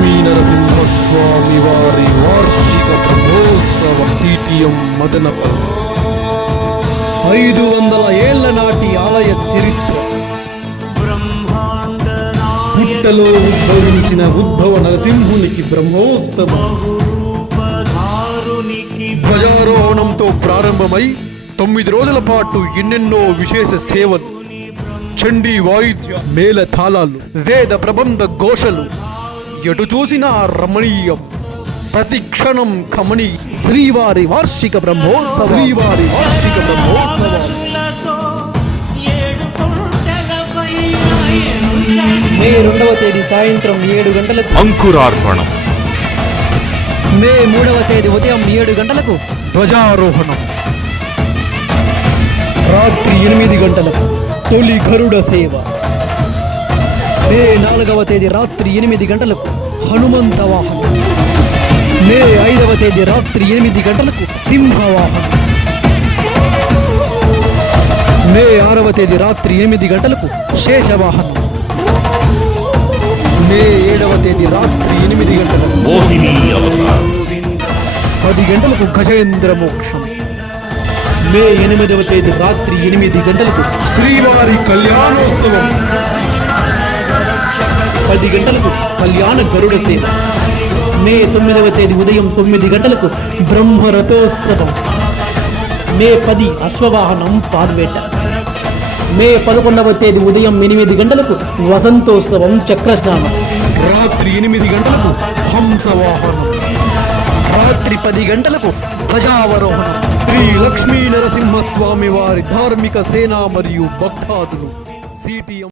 లక్ష్మీ నరసింహస్వామి వారి వార్షిక బ్రహ్మోత్సవ సిటిఎం మదనపల్లి 500 ఏళ్ల నాటి ఆలయ చరిత్ర. పుట్టలో ఉద్భవించిన ఉద్భవ నరసింహునికి బ్రహ్మోత్సవం ధ్వజారోహణంతో ప్రారంభమై 9 రోజుల పాటు ఎన్నెన్నో విశేష సేవలు, చండీ వాయిద్య మేళ తాళాలు, వేద ప్రబంధ ఘోషలు, ఎటు చూసినా రమణీయం, ప్రతి క్షణం కమణి. శ్రీవారి వార్షిక బ్రహ్మోత్సవం. మే 2వ తేదీ సాయంత్రం 7 గంటలకు అంకురార్పణం. మే 3వ తేదీ ఉదయం 7 గంటలకు ధ్వజారోహణం. రాత్రి 8 గంటలకు తొలి గరుడ సేవ. మే 4వ తేదీ రాత్రి 8 గంటలకు హనుమంత వాహనం. మే 5వ తేదీ రాత్రి 8 గంటలకు సింహవాహనం. మే 6వ తేదీ రాత్రి 8 గంటలకు శేషవాహనం. మే 7వ తేదీ రాత్రి 8 గంటలకు మోహిని అవతారం. 10 గంటలకు గజేంద్ర మోక్షం. మే 8వ తేదీ రాత్రి 8 గంటలకు శ్రీవారి కళ్యాణోత్సవం. 10 గంటలకు కళ్యాణ గరుడ సేవ. మే 9వ తేదీ ఉదయం 9 గంటలకు బ్రహ్మరథోత్సవం. మే 10 అశ్వవాహనం పార్వేట. మే 11వ తేదీ ఉదయం 8 గంటలకు వసంతోత్సవం చక్రస్నానం. రాత్రి 8 గంటలకు హంసవాహనం. రాత్రి 10 గంటలకు ధ్వజావరోహణం. శ్రీ లక్ష్మీ నరసింహస్వామి వారి ధార్మిక సేన మరియు భక్తాదులు సిటిఎం